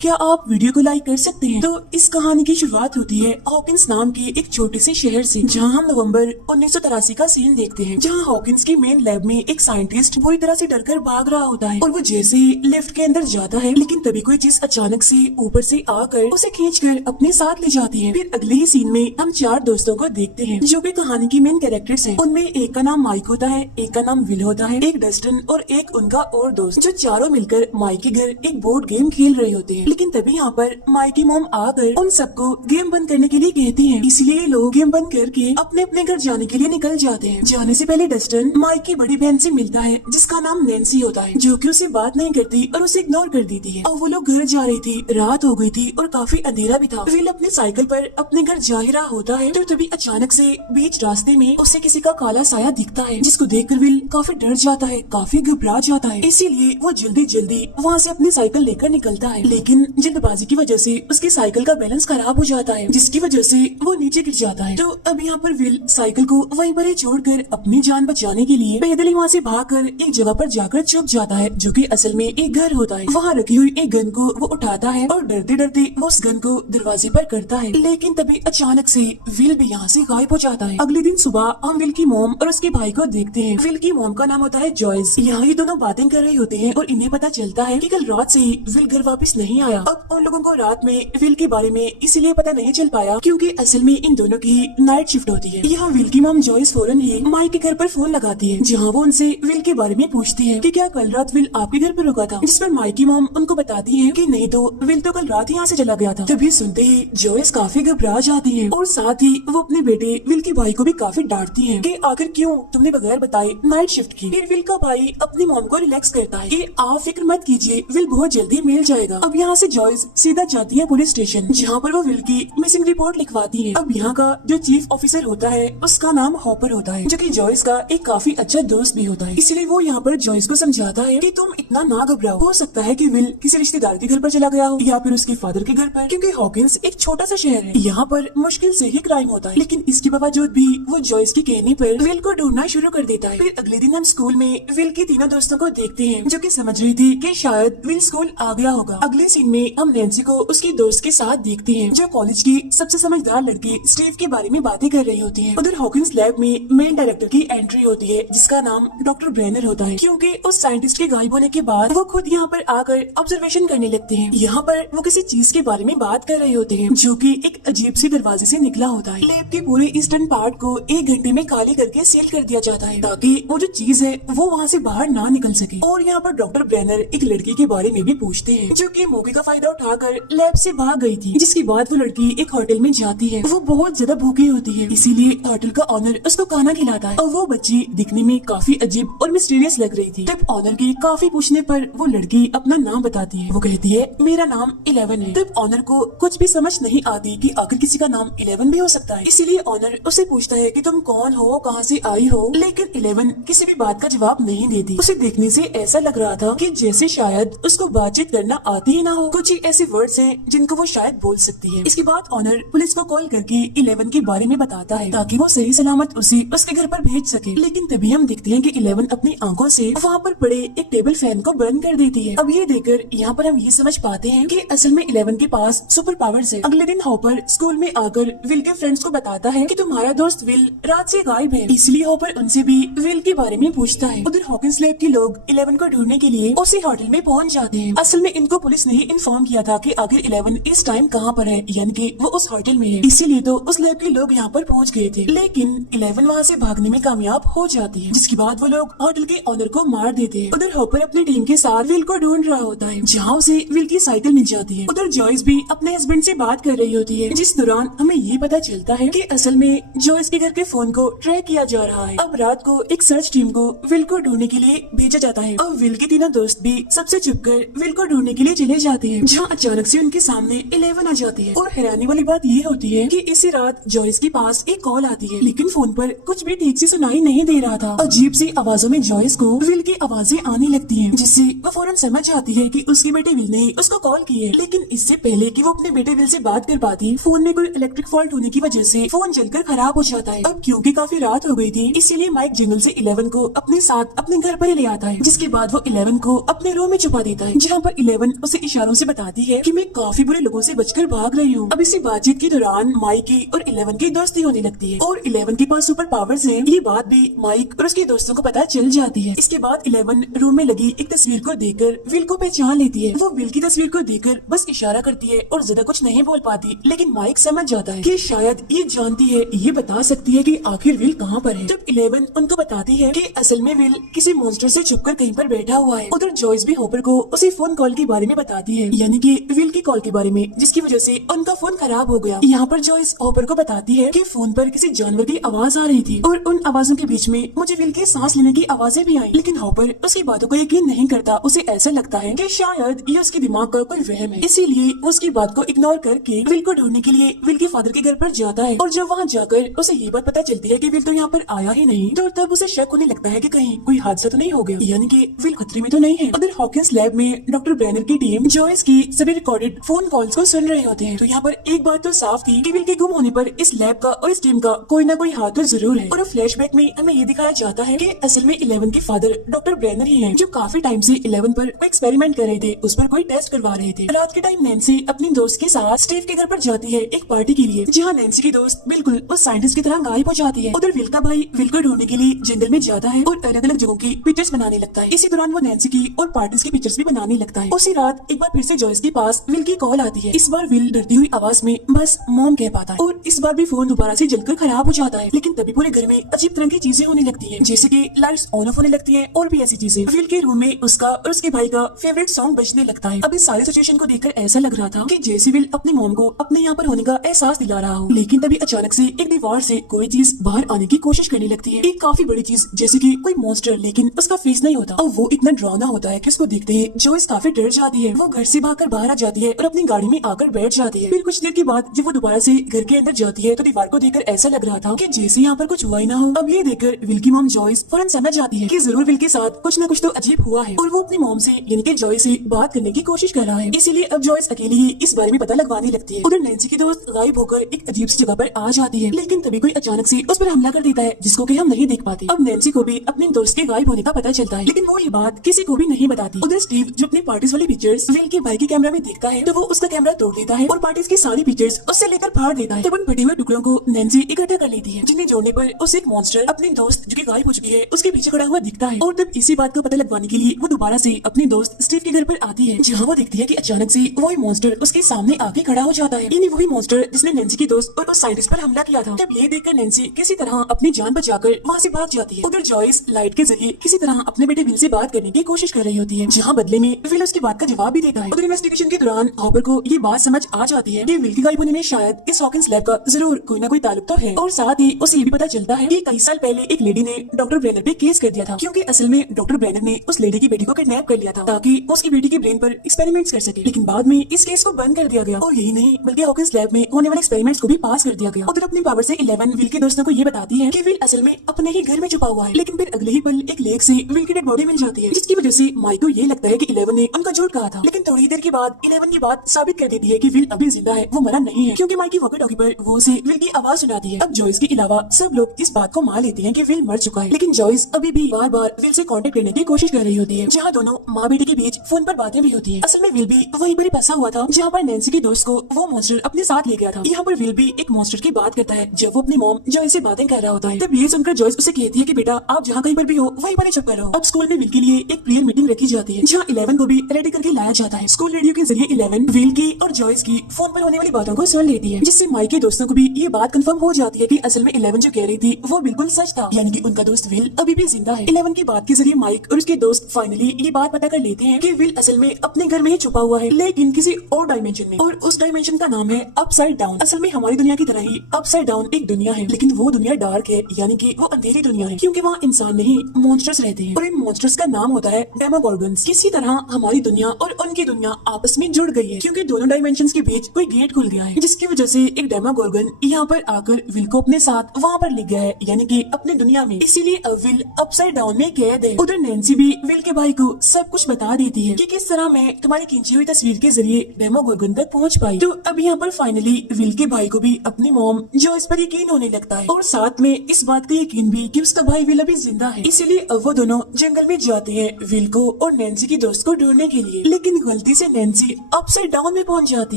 क्या आप वीडियो को लाइक कर सकते हैं? तो इस कहानी की शुरुआत होती है हॉकिंस नाम के एक छोटे से शहर से, जहां हम नवंबर 1983 का सीन देखते हैं, जहां हॉकिंस की मेन लैब में एक साइंटिस्ट पूरी तरह से डरकर भाग रहा होता है। और वो जैसे ही लिफ्ट के अंदर जाता है, लेकिन तभी कोई चीज अचानक से ऊपर से आकर उसे खींचकर अपने साथ ले जाती है। फिर अगले ही सीन में हम 4 दोस्तों को देखते हैं जो कि कहानी की मेन कैरेक्टर्स हैं। उनमें एक का नाम माइक होता है, एक का नाम विल होता है, एक डस्टन और एक उनका और दोस्त, जो चारों मिलकर माइक के घर एक बोर्ड गेम खेल रहे होते हैं। लेकिन तभी यहाँ पर माइक की मॉम आकर उन सबको गेम बंद करने के लिए कहती हैं। इसलिए लोग गेम बंद करके अपने अपने घर जाने के लिए निकल जाते हैं। जाने से पहले डस्टन माइक की बड़ी बहन से मिलता है, जिसका नाम नैन्सी होता है, जो कि उसे बात नहीं करती और उसे इग्नोर कर देती है। और वो लोग घर जा रही थी, रात हो गई थी और काफी अंधेरा भी था। विल अपने साइकिल पर अपने घर जा ही रहा होता है, तो तभी अचानक से बीच रास्ते में उसे किसी का काला साया दिखता है, जिसको देखकर विल काफी डर जाता है, काफी घबरा जाता है। इसीलिए वो जल्दी जल्दी वहाँ से अपनी साइकिल लेकर निकलता है, लेकिन जल्दबाजी की वजह से उसकी साइकिल का बैलेंस खराब हो जाता है, जिसकी वजह से वो नीचे गिर जाता है। तो अब यहाँ पर विल साइकिल को वहीं पर ही छोड़कर अपनी जान बचाने के लिए पैदल ही वहाँ से भागकर एक जगह पर जाकर छुप जाता है, जो कि असल में एक घर होता है। वहाँ रखी हुई एक गन को वो उठाता है और डरते डरते वो उस गन को दरवाजे पर करता है, लेकिन तभी अचानक से विल भी यहाँ से गायब हो जाता है। अगले दिन सुबह हम विल की मॉम और उसके भाई को देखते हैं। विल की मॉम का नाम होता है जॉयस। यहाँ ये दोनों बातें कर रहे होते हैं और इन्हें पता चलता है कि कल रात से ही विल घर वापस नहीं आया। अब उन लोगों को रात में विल के बारे में इसलिए पता नहीं चल पाया क्योंकि असल में इन दोनों की नाइट शिफ्ट होती है। यहाँ विल की मॉम जॉयस फौरन ही माइक के घर पर फोन लगाती है, जहाँ वो उनसे विल के बारे में पूछती है कि क्या कल रात विल आपके घर पर रुका था, जिस पर माइक की मॉम उनको बताती है कि नहीं तो विल तो कल रात यहाँ से चला गया था। तभी सुनते ही जॉयस काफी घबरा जाती है और साथ ही वो अपने बेटे विल के भाई को भी काफी डांटती है कि आखिर क्यों तुमने बगैर बताए नाइट शिफ्ट की। फिर विल का भाई अपनी मॉम को रिलैक्स करता है कि आप फिक्र मत कीजिए, विल बहुत जल्दी मिल जाएगा। अब यहाँ से जॉयस सीधा जाती है पुलिस स्टेशन, जहाँ पर वो विल की मिसिंग रिपोर्ट लिखवाती है। अब यहाँ का जो चीफ ऑफिसर होता है उसका नाम हॉपर होता है, जो कि जॉयस का एक काफी अच्छा दोस्त भी होता है। इसलिए वो यहाँ पर जॉयस को समझाता है कि तुम इतना ना घबराओ, हो सकता है कि विल किसी रिश्तेदार के घर पर चला गया हो या फिर उसके फादर के घर पर, क्योंकि हॉकिंस एक छोटा सा शहर है, यहाँ पर मुश्किल से ही क्राइम होता है। लेकिन इसके बावजूद भी वो जॉयस के कहने पर विल को ढूंढना शुरू कर देता है। फिर अगले दिन हम स्कूल में विल की तीनों दोस्तों को देखते हैं, जो कि समझ रही थी कि शायद विल स्कूल आ गया होगा। अगले सीन में हम नैन्सी को उसकी दोस्त के साथ देखते हैं, जो कॉलेज की सबसे समझदार लड़की स्टीव के बारे में बातें कर रही होती है। उधर हॉकिंस लैब में मेन डायरेक्टर की एंट्री होती है, जिसका नाम डॉक्टर ब्रेनर होता है, क्योंकि उस साइंटिस्ट के गायब होने के बाद वो खुद यहाँ पर आकर ऑब्जर्वेशन करने लगते हैं। यहाँ पर वो किसी चीज के बारे में बात कर रहे होते हैं, जो कि एक अजीब सी दरवाजे से निकला होता है। लैब के पूरे ईस्टर्न पार्ट को 1 घंटे में खाली करके सील कर दिया जाता है, ताकि वो जो चीज है वो वहाँ से बाहर ना निकल सके। और यहाँ पर डॉक्टर ब्रेनर एक लड़की के बारे में भी पूछते हैं, जो कि मौके का फायदा उठाकर लैब से भाग गई थी। जिसके बाद वो लड़की एक होटल में जाती है। वो बहुत ज्यादा भूखी होती है, इसीलिए होटल का ऑनर उसको खाना खिलाता है। और वो बच्ची दिखने में काफी अजीब और मिस्टीरियस लग रही थी। तब ऑनर की काफी पूछने पर वो लड़की अपना नाम बताती है। वो कहती है मेरा नाम 11 है। तब ऑनर को कुछ भी समझ नहीं आती कि आखिर किसी का नाम 11 भी हो सकता है। इसीलिए ऑनर उसे पूछता है कि तुम कौन हो, कहाँ से आई हो। लेकिन 11 किसी भी बात का जवाब नहीं देती। उसे देखने से ऐसा लग रहा था कि जैसे शायद उसको बातचीत करना आती ही ना हो। कुछ ही ऐसे वर्ड्स हैं जिनको वो शायद बोल सकती है। इसके बाद ऑनर पुलिस को कॉल करके 11 के बारे में बताता है, ताकि वो सही सलामत उसे उसके घर पर भेज सके। लेकिन तभी हम देखते हैं कि 11 अपनी आंखों से वहाँ पर पड़े एक टेबल फैन को बंद कर देती है। अब ये देखकर यहाँ पर हम ये समझ पाते हैं कि असल में 11 के पास सुपर पावर्स है। अगले दिन हॉपर स्कूल में आकर विल के फ्रेंड्स को बताता है कि तुम्हारा दोस्त विल रात से गायब है। इसलिए हॉपर उनसे भी विल के बारे में पूछता है। उधर हॉकिंस लैब के लोग 11 को ढूंढने के लिए उसी होटल में पहुँच जाते हैं। असल में इनको पुलिस ने इन्फॉर्म किया था कि आखिर 11 इस टाइम कहाँ पर है, यानी कि वो उस होटल में है। इसीलिए तो उस लैब के लोग यहाँ पर पहुँच गए थे। लेकिन 11 वहाँ से भागने में कामयाब हो जाती है, जिसके बाद वो लोग होटल के ओनर को मार देते हैं। उधर हॉपर अपनी टीम के साथ विल को ढूंढ रहा होता है, जहाँ उसे विल की साइकिल मिल जाती है। उधर जॉयस भी अपने हस्बैंड से बात कर रही होती है, जिस दौरान हमें ये पता चलता है कि असल में जॉयस के घर के फोन को ट्रैक किया जा रहा है। अब रात को एक सर्च टीम को विल को ढूंढने के लिए भेजा जाता है और विल के तीनों दोस्त भी सबसे छुपकर विल को ढूंढने के लिए चले जाते हैं, जहाँ अचानक से उनके सामने 11 आ जाती है। और हैरानी वाली बात ये होती है कि इसी रात जॉयस के पास एक कॉल आती है, लेकिन फोन पर कुछ भी ठीक से सुनाई नहीं दे रहा था। अजीब सी आवाजों में जॉयस को विल की आवाजें आने लगती हैं, जिससे वो फौरन समझ जाती है कि उसके बेटे विल ने उसको कॉल की है। लेकिन इससे पहले कि वो अपने बेटे विल से बात कर पाती, फोन में कोई इलेक्ट्रिक फॉल्ट होने की वजह से फोन जलकर खराब हो जाता है। अब क्योंकि काफी रात हो गई थी, इसीलिए माइक जंगल से 11 को अपने साथ अपने घर पर ही ले आता है, जिसके बाद वो 11 को अपने रूम में छुपा देता है, जहाँ पर 11 उसे इशारों इशारों से बताती है कि मैं काफी बुरे लोगों से बचकर भाग रही हूँ। अब इसी बातचीत के दौरान माइक की और 11 की दोस्ती होने लगती है और 11 के पास सुपर पावर्स हैं। ये बात भी माइक और उसके दोस्तों को पता चल जाती है। इसके बाद 11 रूम में लगी एक तस्वीर को देखकर विल को पहचान लेती है। वो विल की तस्वीर को देखकर बस इशारा करती है और ज्यादा कुछ नहीं बोल पाती, लेकिन माइक समझ जाता है कि शायद ये जानती है, ये बता सकती है कि आखिर विल कहाँ पर है। जब 11 उनको बताती है कि असल में विल किसी मॉन्स्टर से छुपकर कहीं पर बैठा हुआ है, उधर जॉयस भी हॉपर को उसी फोन कॉल के बारे में बताती है, यानी कि विल की कॉल के बारे में, जिसकी वजह से उनका फोन खराब हो गया। यहाँ पर जॉयस हॉपर को बताती है कि फोन पर किसी जानवर की आवाज आ रही थी और उन आवाजों के बीच में मुझे विल के सांस लेने की आवाजें भी आई, लेकिन हॉपर उसकी बातों को यकीन नहीं करता। उसे ऐसा लगता है कि शायद ये उसके दिमाग का कोई वहम है, इसीलिए उसकी बात को इग्नोर करके विल को ढूंढने के लिए विल के फादर के घर पर जाता है। और जब वहाँ जाकर उसे ये बात पता चलती है कि विल तो यहाँ पर आया ही नहीं, तो तब उसे शक होने लगता है कि कहीं कोई हादसा तो नहीं हो गया, यानी कि विल खतरे में तो नहीं है। उधर हॉकिंस लैब में डॉक्टर ब्रेनर की टीम जॉयस की सभी रिकॉर्डेड फोन कॉल्स को सुन रहे होते हैं। तो यहाँ पर एक बात तो साफ थी कि विल के गुम होने पर इस लैब का और इस टीम का कोई ना कोई हाथ तो जरूर है। और फ्लैशबैक में हमें ये दिखाया जाता है कि असल में 11 के फादर डॉक्टर ब्रेनर ही हैं, जो काफी टाइम से 11 पर कोई एक्सपेरिमेंट कर रहे थे, उस पर कोई टेस्ट करवा रहे थे। रात के टाइम नैन्सी अपनी दोस्त के साथ स्टीव के घर पर जाती है एक पार्टी के लिए, जहाँ नैन्सी की दोस्त बिल्कुल उस साइंटिस्ट की तरह गायब हो जाती है। उधर विल का भाई विल को ढूंढने के लिए जंगल में जाता है और अलग अलग जगहों की पिक्चर्स बनाने लगता है। इसी दौरान वो नैन्सी की और पार्टीज की पिक्चर्स भी बनाने लगता है। उसी रात एक बार फिर से जॉयस के पास विल की कॉल आती है। इस बार विल डरती हुई आवाज में बस मॉम कह पाता है और इस बार भी फोन दोबारा से जलकर खराब हो जाता है। लेकिन तभी पूरे घर में अजीब तरह की चीजें होने लगती है, जैसे कि लाइट्स ऑन ऑफ होने लगती है और भी ऐसी चीजें। विल के रूम में उसका और उसके भाई का फेवरेट सॉन्ग बजने लगता है। अब इस सारी सिचुएशन को देखकर ऐसा लग रहा था कि जैसे विल अपनी मॉम को अपने यहाँ पर होने का एहसास दिला रहा हो, लेकिन तभी अचानक से एक दीवार से कोई चीज बाहर आने की कोशिश करने लगती है। एक काफी बड़ी चीज, जैसे कि कोई मॉन्स्टर, लेकिन उसका फेस नहीं होता और वो इतना डरावना होता है कि उसको देखते ही जॉयस काफी डर जाती है। वो घर से भागकर बाहर आ जाती है और अपनी गाड़ी में आकर बैठ जाती है। फिर कुछ देर के बाद जब वो दोबारा से घर के अंदर जाती है तो दीवार को देखकर ऐसा लग रहा था कि जैसे यहाँ पर कुछ हुआ ही ना हो। अब ये देखकर विल की मॉम जॉयस फौरन समझ जाती है कि जरूर विल के साथ कुछ न कुछ तो अजीब हुआ है और वो अपनी मॉम से यानी कि जॉयस से बात करने की कोशिश कर रहा है। इसीलिए अब जॉयस अकेली ही इस बारे में पता लगवाने लगती है। उधर नैन्सी की दोस्त गायब होकर एक अजीब सी जगह पर आ जाती है, लेकिन तभी कोई अचानक से उस पर हमला कर देता है, जिसको कि हम नहीं देख पाते। अब नैन्सी को भी अपने दोस्त के गायब होने का पता चलता है, लेकिन वो ये बात किसी को भी नहीं बताती। उधर स्टीव जो अपनी पार्टीज वाली पिक्चर्स विल के भाई के कैमरा में देखता है, तो वो उसका कैमरा तोड़ देता है और पार्टीज की सारी पिक्चर्स उससे लेकर फाड़ देता है। तब उन फटे हुए टुकड़ों को नैन्सी इकट्ठा कर लेती है, जिन्हें जोड़ने पर उसे एक मॉन्स्टर अपनी दोस्त जो कि गायब हो चुकी है उसके पीछे खड़ा हुआ दिखता है। और तब इसी बात को पता लगवाने के लिए वो दोबारा से अपनी दोस्त स्टीव के घर पर आती है, जहाँ वो देखती है कि अचानक से वही मॉन्स्टर उसके सामने आके खड़ा हो जाता है। यानी वही मॉन्स्टर जिसने नैन्सी की दोस्त और उस साइंटिस्ट पर हमला किया था। तब ये देखकर नैन्सी किसी तरह अपनी जान बचाकर वहाँ से भाग जाती है। उधर जॉयस लाइट के जरिए किसी तरह अपने बेटे विल से बात करने की कोशिश कर रही होती है, जहाँ बदले में विल उसकी बात का जवाब भी देता है। उधर इन्वेस्टिगेशन के दौरान हॉपर को ये बात समझ आ जाती है कि विल की गायब होने में शायद इस हॉकिंस लैब का जरूर कोई ना कोई ताल्लुक तो है। और साथ ही उसे ये भी पता चलता है कि कई साल पहले एक लेडी ने डॉक्टर ब्रेनर पे केस कर दिया था, क्योंकि असल में डॉक्टर ब्रेनर ने उस लेडी की बेटी को किडनैप कर लिया था ताकि उसकी बेटी के ब्रेन पर एक्सपेरिमेंट्स कर सके। लेकिन बाद में इस केस को बंद कर दिया गया और यही नहीं बल्कि हॉकिंस लैब में होने वाले एक्सपेरिमेंट्स को भी पास कर दिया गया। उधर अपनी पावर से 11 विल के दोस्तों को ये बताती है कि विल असल में अपने ही घर में छुपा हुआ है, लेकिन फिर अगले ही पल एक लेक से विल की डेड बॉडी मिल जाती है, जिसकी वजह से माइक को ये लगता है कि 11 ने उनका झूठ कहा था। लेकिन थोड़ी देर के बाद 11 की बात साबित कर देती है कि विल अभी जिंदा है, वो मरा नहीं है, क्योंकि माइक की वॉकी टॉकी पर वो उसे विल की आवाज सुनाती है। अब जॉयस के अलावा सब लोग इस बात को मान लेते हैं कि विल मर चुका है, लेकिन जॉयस अभी भी बार बार विल से कांटेक्ट करने की कोशिश कर रही होती है, जहाँ दोनों माँ बेटी के बीच फोन पर बातें भी होती है। असल में विल भी वहीं पर फंसा हुआ था जहाँ पर नैन्सी की दोस्त को वो मॉन्स्टर अपने साथ ले गया था। यहाँ पर विल भी एक मॉन्स्टर की बात करता है जब वो अपनी मॉम जॉयस से बातें कर रहा होता है। तब ये सुनकर जॉयस उसे कहती है कि बेटा आप जहाँ कहीं पर भी हो वहीं पर चुप कर रहो। अब स्कूल में विल के लिए एक प्रेयर मीटिंग रखी जाती है, जहाँ 11 को भी रेडी करके लाया जाता है। स्कूल रेडियो के जरिए 11 विल की और जॉयस की फोन पर होने वाली बातों को सुन लेती है, जिससे माइक के दोस्तों को भी ये बात कंफर्म हो जाती है कि असल में 11 जो कह रही थी वो बिल्कुल सच था, यानी कि उनका दोस्त विल अभी भी जिंदा है। 11 की बात के जरिए माइक और उसके दोस्त फाइनली ये बात पता कर लेते हैं कि विल असल में अपने घर में ही छुपा हुआ है, लेकिन किसी और डायमेंशन में, और उस डायमेंशन का नाम है अपसाइड डाउन। असल में हमारी दुनिया की तरह ही अपसाइड डाउन एक दुनिया है, लेकिन वो दुनिया डार्क है, यानी कि वो अंधेरी दुनिया है, क्योंकि वहाँ इंसान नहीं मॉन्स्टर्स रहते हैं और इन मॉन्स्टर्स का नाम होता है डेमोगोर्गन्स। किसी तरह हमारी दुनिया और उनकी दुनिया आपस में जुड़ गई है, क्योंकि दोनों डायमेंशंस के बीच कोई गेट खुल गया है, जिसकी वजह से एक डेमोगोर्गन यहाँ पर आकर विल को अपने साथ वहाँ पर ले गया है, यानी कि अपने दुनिया में। इसीलिए अब विल अपसाइड डाउन में कैद है। उधर नैन्सी भी विल के भाई को सब कुछ बता देती है कि किस तरह मैं तुम्हारी खींची हुई तस्वीर के जरिए डेमोगोर्गन तक पहुँच पाई। तो अब यहाँ पर फाइनली विल के भाई को भी अपनी मॉम जो इस पर यकीन होने लगता है, और साथ में इस बात का यकीन भी कि उसका भाई विल अभी जिंदा है। इसीलिए अब वो दोनों जंगल में जाते हैं विल को और नैन्सी की दोस्त को ढूंढने के लिए। लेकिन गलती से नैन्सी अपसाइड डाउन में पहुंच जाती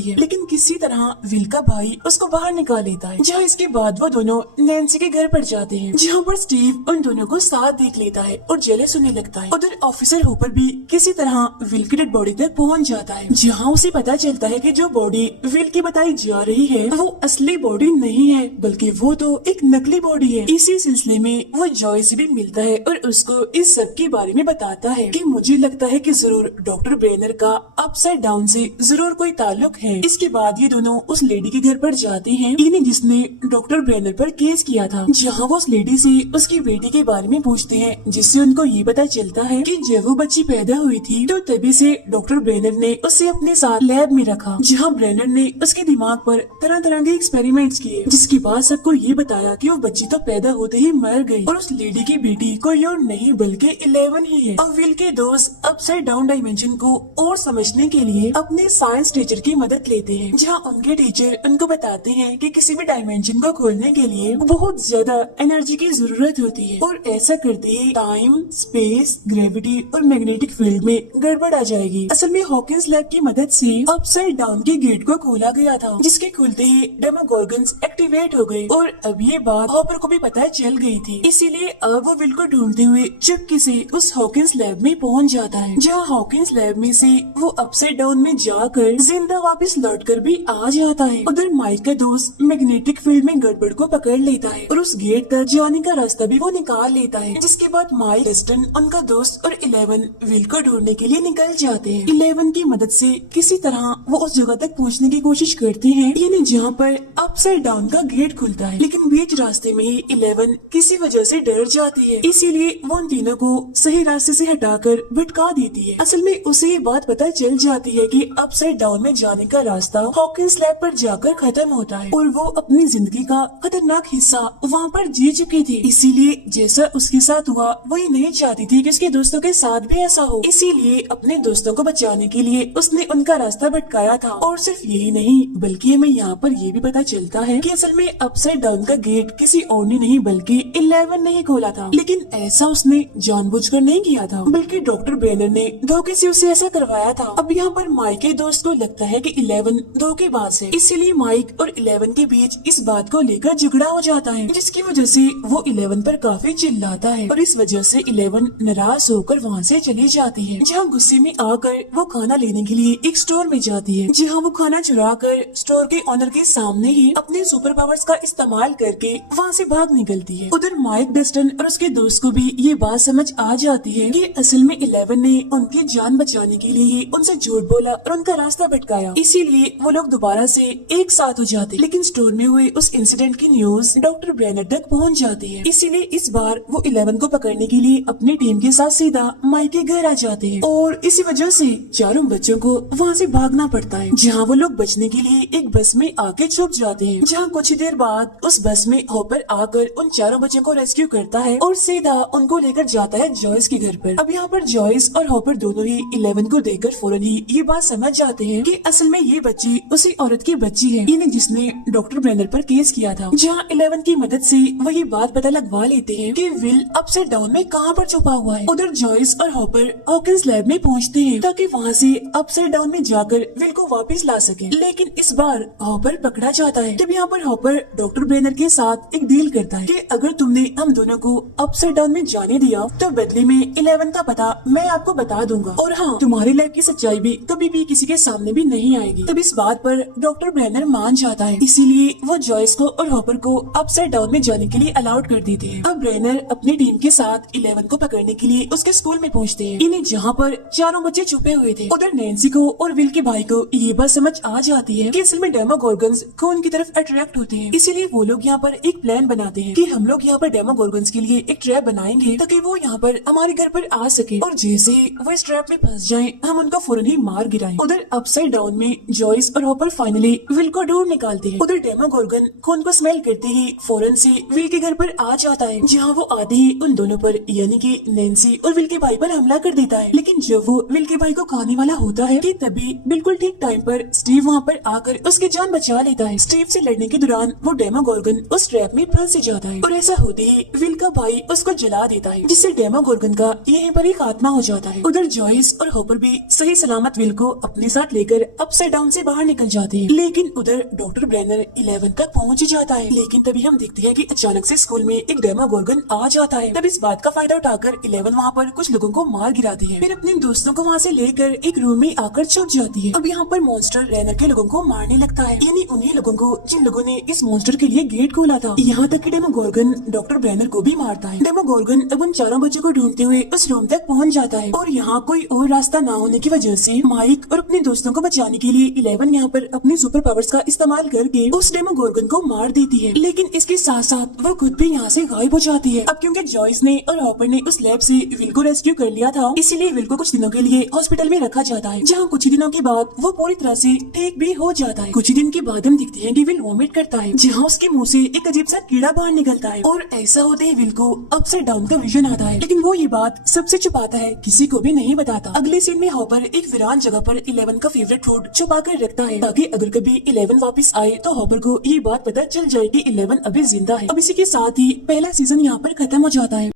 है, लेकिन किसी तरह विल का भाई उसको बाहर निकाल लेता है। जहाँ इसके बाद वो दोनों नैन्सी के घर पर जाते हैं, जहाँ पर स्टीव उन दोनों को साथ देख लेता है और जेलस होने लगता है। उधर ऑफिसर होपर भी किसी तरह विल की डेड बॉडी तक पहुंच जाता है, जहाँ उसे पता चलता है कि जो बॉडी विल की बताई जा रही है वो असली बॉडी नहीं है, बल्कि वो तो एक नकली बॉडी है। इसी सिलसिले में वो जॉय से भी मिलता है और उसको इस सब के बारे में बताता है कि मुझे लगता है कि जरूर डॉक्टर ब्रेनर का अपसाइड डाउन से जरूर कोई ताल्लुक है। इसके बाद ये दोनों उस लेडी के घर पर जाते हैं, इन्हीं जिसने डॉक्टर ब्रेनर पर केस किया था, जहाँ वो उस लेडी से उसकी बेटी के बारे में पूछते हैं, जिससे उनको ये पता चलता है कि जब वो बच्ची पैदा हुई थी तो तभी से डॉक्टर ब्रेनर ने उसे अपने साथ लैब में रखा, जहाँ ब्रेनर ने उसके दिमाग पर तरह तरह के एक्सपेरिमेंट्स किए, जिसके बाद सबको ये बताया कि वो बच्ची तो पैदा होते ही मर गई और उस लेडी की बेटी कोई और नहीं बल्कि 11 ही है। और विल के दोस्त अपसाइड डाउन डायमेंशन को और समझने के लिए अपने साइंस टीचर की मदद लेते हैं, जहाँ उनके टीचर उनको बताते हैं कि किसी भी डायमेंशन को खोलने के लिए बहुत ज्यादा एनर्जी की जरूरत होती है और ऐसा करते ही टाइम, स्पेस, ग्रेविटी और मैग्नेटिक फील्ड में गड़बड़ आ जाएगी। असल में हॉकिंस लैब की मदद से अपसाइड डाउन के गेट को खोला गया था, जिसके खुलते ही डेमोगोर्गन्स एक्टिवेट हो गए और अब ये बात हॉपर को भी पता चल गई थी। इसीलिए अब वो विल को ढूंढते हुए चुपके से उस हॉकिंस लैब में पहुंच जाता है, जहाँ हॉकिंस लैब में से वो अपसाइड डाउन में जाकर जिंदा वापस लौट कर भी आ जाता है। उधर माइक का दोस्त मैग्नेटिक फील्ड में गड़बड़ को पकड़ लेता है और उस गेट तक जाने का रास्ता भी वो निकाल लेता है, जिसके बाद माइक, डस्टन, उनका दोस्त और 11 विल को ढूंढने के लिए निकल जाते हैं। 11 की मदद से किसी तरह वो उस जगह तक पहुंचने की कोशिश करते हैं, यानी जहाँ पर अपसाइड डाउन का गेट खुलता है, लेकिन बीच रास्ते में ही 11 किसी वजह से डर जाती है, इसीलिए वो उन तीनों को सही रास्ते से हटाकर भटका देती है। असल में उसे ये बात पता चल जाती है कि अपसाइड डाउन में जाने का रास्ता हॉकिंस लैब पर जाकर खत्म होता है और वो अपनी जिंदगी का खतरनाक हिस्सा वहाँ पर जी चुकी थी, इसीलिए जैसा उसके साथ हुआ वही नहीं चाहती थी कि उसके दोस्तों के साथ भी ऐसा हो। इसीलिए अपने दोस्तों को बचाने के लिए उसने उनका रास्ता भटकाया था। और सिर्फ यही नहीं बल्कि हमें यहाँ पर ये भी पता चलता है कि असल में अपसाइड डाउन का गेट किसी और ने नहीं बल्कि 11 ने ही खोला था, लेकिन ऐसा उसने जानबूझकर नहीं किया था, बल्कि डॉक्टर ब्रेनर ने धोखे से उसे ऐसा करवाया था। अब यहाँ पर माइक के दोस्त को लगता है कि 11 धोखेबाज है, इसीलिए माइक और 11 के बीच इस बात को लेकर झगड़ा हो जाता है, जिसकी वजह से वो 11 पर काफी चिल्लाता है और इस वजह से 11 नाराज होकर वहाँ से चली जाती है, जहाँ गुस्से में आकर वो खाना लेने के लिए एक स्टोर में जाती है, जहाँ वो खाना चुरा कर स्टोर के ऑनर के सामने ही अपने सुपर पावर्स का इस्तेमाल करके वहाँ से भाग निकलती है। उधर माइक, डस्टन और उसके दोस्त को भी ये बात समझ आ जाती है कि असल में 11 ने उनकी जान बचाने के लिए ही उनसे झूठ बोला और उनका रास्ता भटकाया, इसीलिए वो लोग दोबारा से एक साथ हो जाते। लेकिन स्टोर में हुए उस इंसिडेंट की न्यूज डॉक्टर ब्रेनर तक पहुंच जाती है, इसीलिए इस बार वो 11 को पकड़ने के लिए अपनी टीम के साथ सीधा माइक के घर आ जाते हैं और इसी वजह से चारों बच्चों को वहाँ से भागना पड़ता है, जहाँ वो लोग बचने के लिए एक बस में आके छुप जाते हैं, जहाँ कुछ ही देर बाद उस बस में हॉपर आकर उन चारों बच्चों को रेस्क्यू करता है और सीधा उनको लेकर जाता है जॉयस के घर पर। अब यहाँ पर जॉयस और हॉपर दोनों ही 11 को देखकर फौरन ही ये बात समझ जाते हैं कि असल में ये बच्ची उसी औरत की बच्ची है, यानी जिसने डॉक्टर ब्रेनर पर केस किया था, जहाँ 11 की मदद से वो ये बात पता लगवा लेते हैं कि विल अपसाइड डाउन में कहाँ पर छुपा हुआ है। उधर जॉयस और हॉपर हॉकिंस लैब में पहुँचते हैं ताकि वहाँ से अपसाइड डाउन में जाकर विल को वापस ला सके, लेकिन इस बार हॉपर पकड़ा जाता है। तब यहाँ पर हॉपर डॉक्टर ब्रेनर के साथ एक डील करता है कि अगर तुमने हम दोनों को अपसाइड डाउन में जाने दिया तो बदले में 11 का पता मैं आपको बता दूंगा, और हाँ, तुम्हारी लाइफ की सच्चाई भी कभी भी किसी के सामने भी नहीं आएगी। तब इस बात पर डॉक्टर ब्रेनर मान जाता है, इसीलिए वो जॉयस को और हॉपर को अपसाइड डाउन में जाने के लिए अलाउड कर देते हैं। अब ब्रेनर अपनी टीम के साथ 11 को पकड़ने के लिए उसके स्कूल में पहुँचते हैं, इन्हें जहाँ पर चारों बच्चे छुपे हुए थे। उधर नैन्सी को और विल के भाई को ये बात समझ आ जाती है कि असल में डेमोगोर्गन्स खून की तरफ अट्रैक्ट होते हैं, इसीलिए वो लोग यहाँ पर एक प्लान बनाते हैं कि हम लोग यहाँ पर डेमोगोर्गन्स के लिए एक ट्रैप बनाएंगे ताकि वो यहाँ पर हमारे घर पर आ सके, और जैसे वो इस ट्रैप में फंस जाएं, हम उनको फौरन ही मार गिराएं। उधर अपसाइड डाउन में जॉयस और हॉपर फाइनली विल को ढूंढ निकालते हैं। उधर डेमोगोर्गन खून को स्मेल करते ही फौरन से विल के घर पर आ जाता है, जहाँ वो आते ही उन दोनों पर यानी कि नैन्सी और विल के भाई पर हमला कर देता है। लेकिन जब वो विल के भाई को खाने वाला होता है कि तभी बिल्कुल ठीक टाइम पर स्टीव वहाँ पर आकर उसकी जान बचा लेता है। स्टीव से लड़ने के दौरान वो डेमोगोर्गन उस ट्रैप में फंस जाता है और ऐसा होते ही विल का भाई उसको जला देता है, जिससे डेमोगोर्गन का यहीं पर एक आत्मा हो जाता है। उधर जॉयस और हॉपर भी सही सही सलामत विल को अपने साथ लेकर अपसाइड डाउन से बाहर निकल जाते हैं। लेकिन उधर डॉक्टर ब्रेनर 11 तक पहुंच ही जाता है। लेकिन तभी हम देखते हैं कि अचानक से स्कूल में एक डेमोगोर्गन आ जाता है। तब इस बात का फायदा उठाकर 11 वहाँ पर कुछ लोगों को मार गिराती है, फिर अपने दोस्तों को वहाँ से लेकर एक रूम में आकर छुप जाती है। अब यहाँ पर मॉन्स्टर रेनर के लोगों को मारने लगता है, यानी उन्हीं लोगों को जिन लोगों ने इस मॉन्स्टर के लिए गेट खोला था। यहाँ तक कि डेमोगोर्गन डॉक्टर ब्रेनर को भी मारता है। डेमोगोर्गन अब उन चारों बच्चों को ढूंढते हुए उस रूम तक पहुँच जाता है और यहाँ कोई और रास्ता न होने की वजह से माइक और अपने दोस्तों को बचाने के लिए 11 यहाँ पर अपनी सुपर पावर्स का इस्तेमाल करके उस डेमोगोर्गन को मार देती है। लेकिन इसके साथ साथ वो खुद भी यहाँ से गायब हो जाती है। अब क्योंकि जॉयस ने और हॉपर ने उस लैब से विल को रेस्क्यू कर लिया था, इसीलिए विल को कुछ दिनों के लिए हॉस्पिटल में रखा जाता है, जहाँ कुछ ही दिनों के बाद वो पूरी तरह से ठीक भी हो जाता है। कुछ ही दिन के बाद हम दिखते हैं कि विल वॉमिट करता है, जहाँ उसके मुंह से एक अजीब सा कीड़ा बाहर निकलता है और ऐसा होते ही विल को अपसाइड डाउन का विजन आता है। लेकिन वो ये बात सबसे छुपाता है, किसी को भी नहीं बताता। अगले सीन में हॉपर एक वीरान जगह पर 11 का फेवरेट फूड छुपा कर रखता है, ताकि अगर कभी 11 वापस आए तो हॉपर को ये बात पता चल जाए कि 11 अभी जिंदा है। अब इसी के साथ ही पहला सीजन यहाँ पर खत्म हो जाता है।